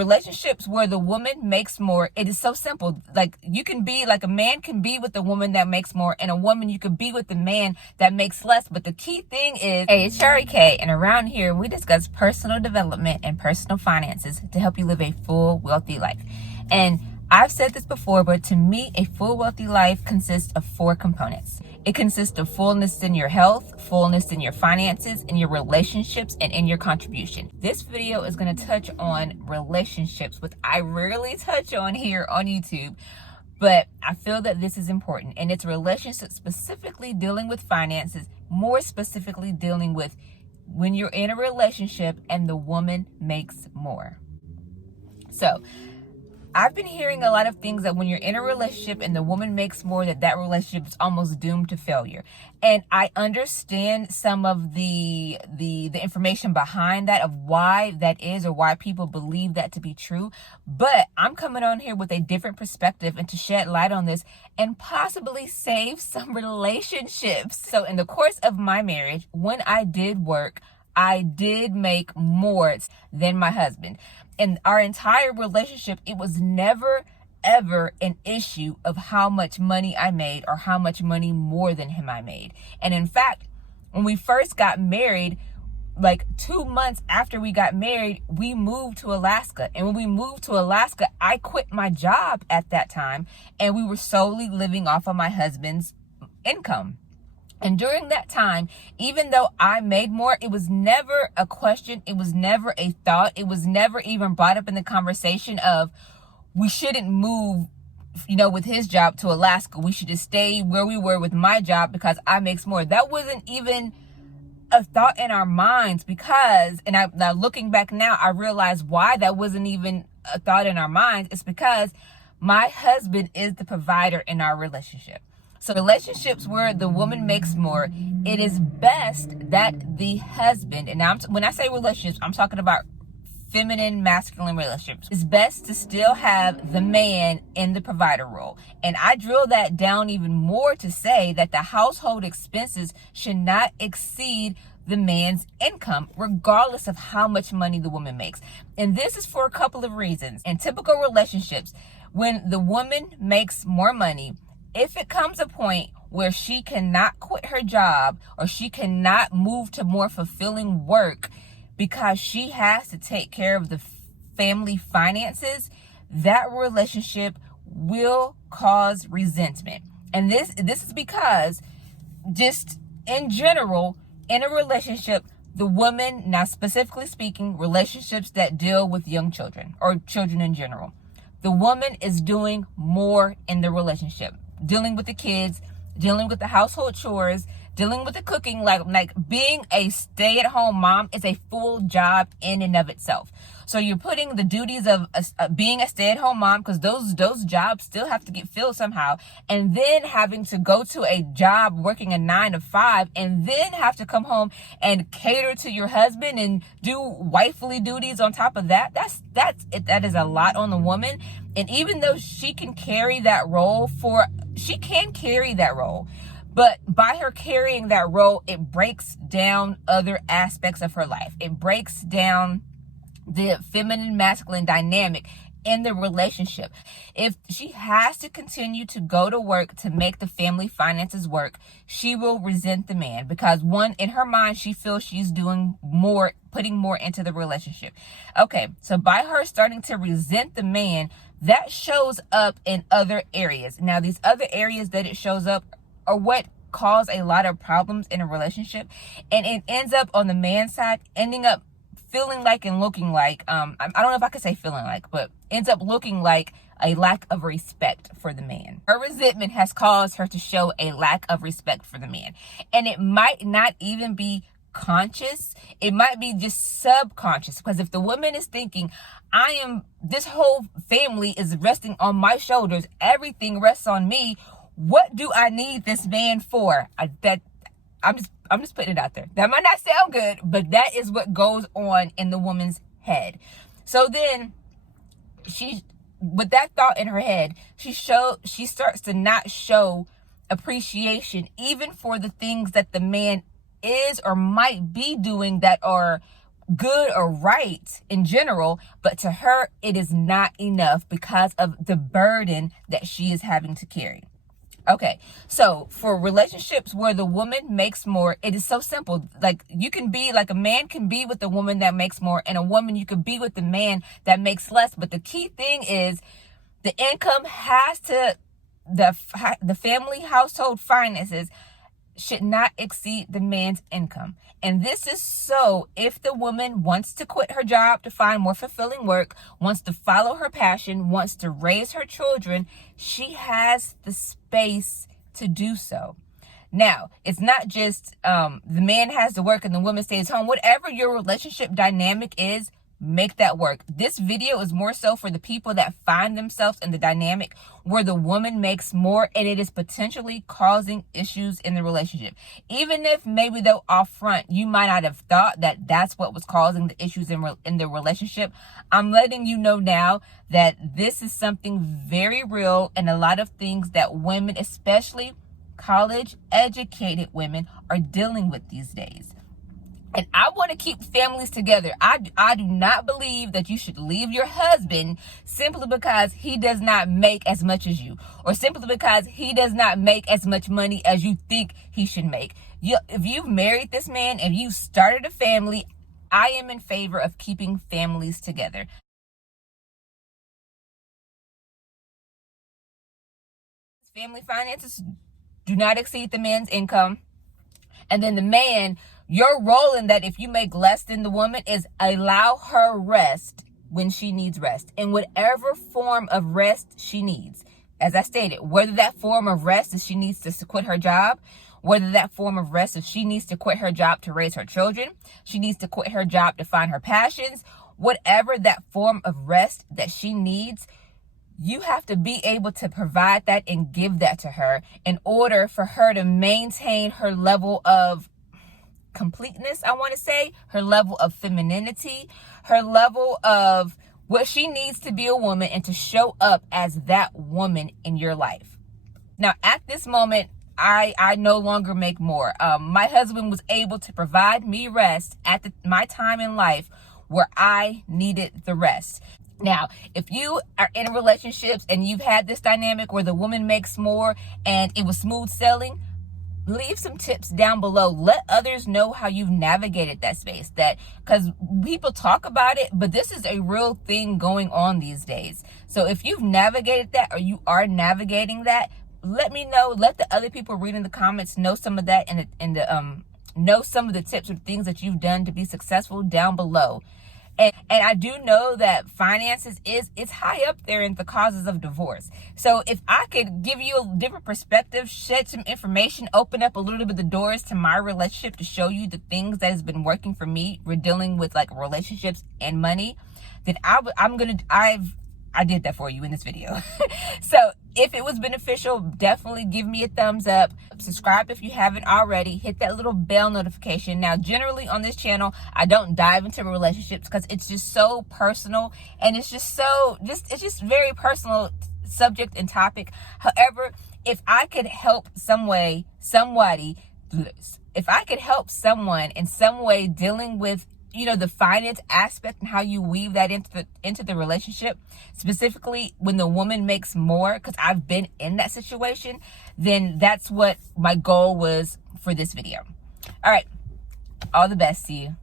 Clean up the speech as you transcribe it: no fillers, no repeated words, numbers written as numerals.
Relationships where the woman makes more, it is so simple. Like, you can be like, a man can be with the woman that makes more, and a woman, you could be with the man that makes less. But the key thing is, hey, it's Shari K, and around here we discuss personal development and personal finances to help you live a full, wealthy life. And I've said this before, but to me, a full, wealthy life consists of 4 components. It consists of fullness in your health, fullness in your finances, in your relationships, and in your contribution. This video is going to touch on relationships, which I rarely touch on here on YouTube, but I feel that this is important. And it's relationships specifically dealing with finances, more specifically dealing with when you're in a relationship and the woman makes more. So, I've been hearing a lot of things that when you're in a relationship and the woman makes more, that relationship is almost doomed to failure. And I understand some of the information behind that, of why that is, or why people believe that to be true. But I'm coming on here with a different perspective and to shed light on this and possibly save some relationships. So in the course of my marriage, when I did work, I did make more than my husband. In our entire relationship, it was never, ever an issue of how much money I made or how much money more than him I made. And in fact, when we first got married, like 2 months after we got married, we moved to Alaska. And when we moved to Alaska, I quit my job at that time, and we were solely living off of my husband's income. And during that time, even though I made more, it was never a question. It was never a thought. It was never even brought up in the conversation of, we shouldn't move, with his job to Alaska. We should just stay where we were with my job because I makes more. That wasn't even a thought in our minds, because, and now looking back now, I realize why that wasn't even a thought in our minds. It's because my husband is the provider in our relationship. So relationships where the woman makes more, it is best that the husband, and now when I say relationships, I'm talking about feminine, masculine relationships. It's best to still have the man in the provider role. And I drill that down even more to say that the household expenses should not exceed the man's income, regardless of how much money the woman makes. And this is for a couple of reasons. In typical relationships, when the woman makes more money, if it comes a point where she cannot quit her job or she cannot move to more fulfilling work because she has to take care of the family finances, that relationship will cause resentment. And this is because, just in general, in a relationship, the woman, now specifically speaking, relationships that deal with young children or children in general, the woman is doing more in the relationship. Dealing with the kids, dealing with the household chores, dealing with the cooking, like being a stay-at-home mom is a full job in and of itself. So you're putting the duties of being a stay-at-home mom, because those jobs still have to get filled somehow, and then having to go to a job working a 9 to 5, and then have to come home and cater to your husband and do wifely duties on top of that. That is a lot on the woman. And even though she can carry that role, but by her carrying that role, it breaks down other aspects of her life. It breaks down the feminine masculine dynamic in the relationship. If she has to continue to go to work to make the family finances work, she will resent the man, because one, in her mind, she feels she's doing more, putting more into the relationship. Okay, so by her starting to resent the man, that shows up in other areas. Now, these other areas that it shows up are what cause a lot of problems in a relationship, and it ends up on the man's side ending up feeling like and looking like, I don't know if I could say feeling like, but ends up looking like a lack of respect for the man. Her resentment has caused her to show a lack of respect for the man. And it might not even be conscious. It might be just subconscious, because if the woman is thinking, this whole family is resting on my shoulders, everything rests on me, what do I need this man for? I'm just putting it out there. That might not sound good, but that is what goes on in the woman's head. So then with that thought in her head, she starts to not show appreciation even for the things that the man is or might be doing that are good or right in general, but to her, it is not enough because of the burden that she is having to carry. Okay, so for relationships where the woman makes more, it is so simple. Like, you can be like, a man can be with the woman that makes more, and a woman, you could be with the man that makes less. But the key thing is the income has to, the family household finances should not exceed the man's income. And this is so if the woman wants to quit her job to find more fulfilling work, wants to follow her passion, wants to raise her children, she has the space to do so. Now, it's not just the man has to work and the woman stays home. Whatever your relationship dynamic is, make that work. This video is more so for the people that find themselves in the dynamic where the woman makes more and it is potentially causing issues in the relationship. Even if maybe though off front, you might not have thought that that's what was causing the issues in the relationship. I'm letting you know now that this is something very real, and a lot of things that women, especially college educated women, are dealing with these days. And I want to keep families together. I do not believe that you should leave your husband simply because he does not make as much as you, or simply because he does not make as much money as you think he should make. If you've married this man, if you started a family, I am in favor of keeping families together. Family finances do not exceed the man's income. And then the man, your role in that, if you make less than the woman, is allow her rest when she needs rest, in whatever form of rest she needs. As I stated, whether that form of rest is she needs to quit her job, whether that form of rest is she needs to quit her job to raise her children, she needs to quit her job to find her passions, whatever that form of rest that she needs, you have to be able to provide that and give that to her in order for her to maintain her level of completeness, I want to say, her level of femininity, her level of what she needs to be a woman and to show up as that woman in your life. Now, at this moment, I no longer make more. My husband was able to provide me rest at my time in life where I needed the rest. Now, if you are in relationships and you've had this dynamic where the woman makes more and it was smooth sailing, leave some tips down below. Let others know how you've navigated that space. That, because people talk about it, but this is a real thing going on these days. So if you've navigated that or you are navigating that, let me know. Let the other people reading the comments know some of that and know some of the tips or things that you've done to be successful down below. And I do know that finances it's high up there in the causes of divorce. So if I could give you a different perspective, shed some information, open up a little bit of the doors to my relationship to show you the things that has been working for me, we're dealing with like relationships and money, then I did that for you in this video. So if it was beneficial, definitely give me a thumbs up. Subscribe if you haven't already. Hit that little bell notification. Now, generally on this channel, I don't dive into relationships because it's just so personal and it's just very personal subject and topic. However, if I could help if I could help someone in some way dealing with the finance aspect and how you weave that into the relationship, specifically when the woman makes more, because I've been in that situation, then that's what my goal was for this video. All right. All the best to you.